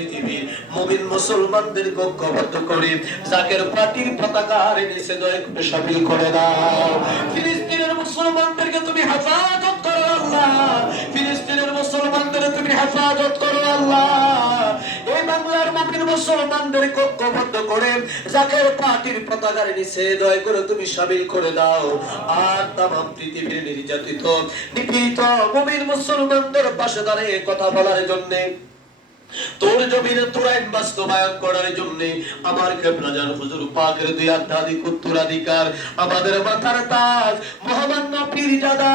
পৃথিবীর মুমিন মুসলমানদেরকে ঐক্যবদ্ধ করে জাকের পার্টির পতাকার নিচে দয়া করে শামিল করে দাও। ফিলিস্তিনের মুসলমানদেরকে তুমি হেফাজত করো আল্লাহ, ফিলিস্তিনের মুসলমানদের তুমি হেফাজত করো আল্লাহ। এই বাংলার মুমিন মুসলমানদেরকে ঐক্যবদ্ধ করে জাকের পার্টির পতাকার নিচে দয়া করে তুমি শামিল করে দাও। আর তামাম পৃথিবীর নির্যাতিত নিপীড়িত মুমিন মুসলমানদের পাশে দাঁড়িয়ে কথা বলার জন্য, তোর জমিনে তোর আইন বাস্তবায়ন করার জন্য আমার কেবলা জান হুজুর পাকের দুই আধ্যাত্মিক উত্তরাধিকার, আমাদের মাথার তাজ মহামান্য পীরজাদা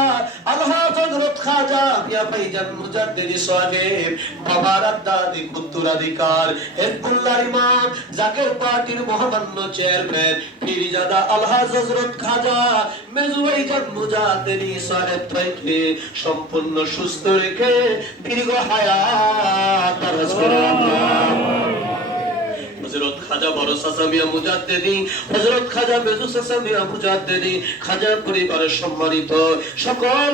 আলহাজ হযরত খাজা মিয়া ভাইজান মুজাদ্দিদি সাহেব, বাবার আধ্যাত্মিক উত্তরাধিকার হিজবুল্লাহর ইমাম জাকের পার্টির মহামান্য চেয়ারম্যান পীরজাদা আলহাজ হযরত খাজা মেজু ভাইজান মুজাদ্দিদি সাহেব থেকে সম্পূর্ণ সুস্থ রেখে দীর্ঘ হায়াত হযরত খাজা বড় চাচা মিয়া মুজাদ্দিদি, হযরত খাজা মেজু চাচা মিয়া মুজাদ্দিদি, খাজা পরিবারের সম্মানিত সকল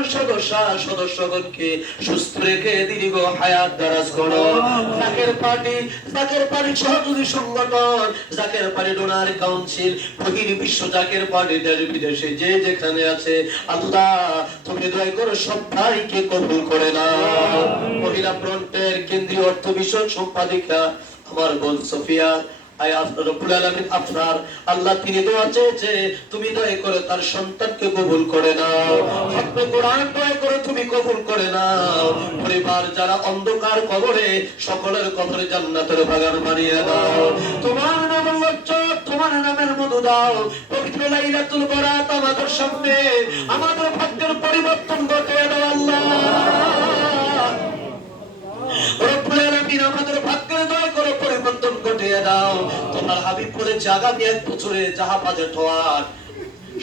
সদস্যগণকে সুস্থ রেখে দীর্ঘ হায়াত দারাজ করো। জাকের পার্টি সহযোগী সংগঠন, জাকের পার্টি ডোনার কাউন্সিল, বহির্বিশ্ব জাকের পার্টি দেশ বিদেশে যে যেখানে আছে আল্লাহ তুমি দয়া করে সবাইকে কবুল করে নাও। মহিলা ফ্রন্টের কেন্দ্রীয় অর্থ বিষয়ক সম্পাদিকা আমার বোন সোফিয়া রব্বুল আলামিন আফরার, আল্লাহ তিনি দোয়া চেয়েছে তুমি দয়া করে তার সন্তানকে কবুল করে নাও। খতমে কোরআন দয়া করে তুমি কবুল করে নাও। পরিবার যারা অন্ধকার কবরে সকলের কবরে জান্নাতের বাগান বানিয়ে দাও। তোমার নামের লজ্জত, তোমার নামের মধু দাও। পবিত্র লাইলাতুল বরাত আমাদের সামনে, আমাদের ভাগ্যের পরিবর্তন ঘটিয়ে দাও আল্লাহ। রব্বুল আলামিন আমাদের ভাগ্যের দয়া করে পরিবর্তন ঘটিয়ে দাও। তোমার হাবিব বলেছে আগামী 1 বছরে যাহা বাজেট হওয়ার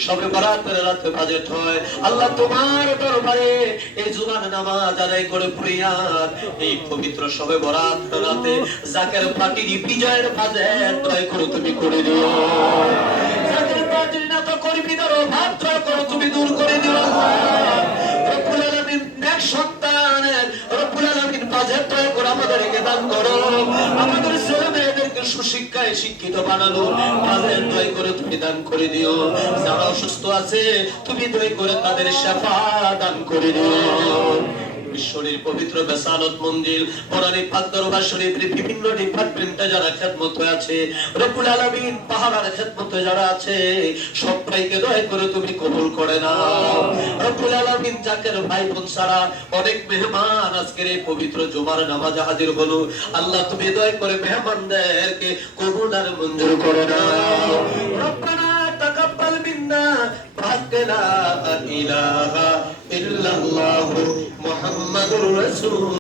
সবে বরাতের রাতে বাজেট হয়, আল্লাহ তোমার দরবারে এই জুমার নামাজ আদায় করে ফরিয়াদ এই পবিত্র সবে বরাতের রাতে জাকের পার্টির বিজয়ের বাজেট দয়া করে তুমি করে দিও। জাকের পার্টির নেতা কর্মীদের অভাব দয়া করে তুমি দূর করে দিও আল্লাহ। রব্বুল আলামিন নেক সন্তানের রব্বুল আলামিন বাজেট দয়া করে আমাদেরকে দান করো। আমাদের ছেলে মেয়েদেরকে সুশিক্ষায় শিক্ষিত বানানো বাজেট দয়া করে তুমি দান করে দিও। যারা অসুস্থ আছে তুমি দয়া করে তাদের শিফা দান করে দিও। বিশ্বরীর পবিত্র বেসালত মঞ্জিল কোরআনী পাক দরবার শরীফের বিভিন্ন ডিপার্টমেন্টে যারা খেদমতে আছে রব্বুল আলামিন পাহাড়ের খেদমতে যারা আছে সবাইকে দয়া করে তুমি কবুল করে নাও। রব্বুল আলামিন জাকের ভাই বোন সারা অনেক মেহমান আজকের এই পবিত্র জুমার নামাজে হাজির হলো, আল্লাহ তুমি দয়া করে মেহমানদেরকে কবুল আর মঞ্জুর করে নাও। রব্বানা তাকাব্বাল মিন্না লা ইলাহা ইল্লাল্লাহু মুহাম্মাদুর রাসূল।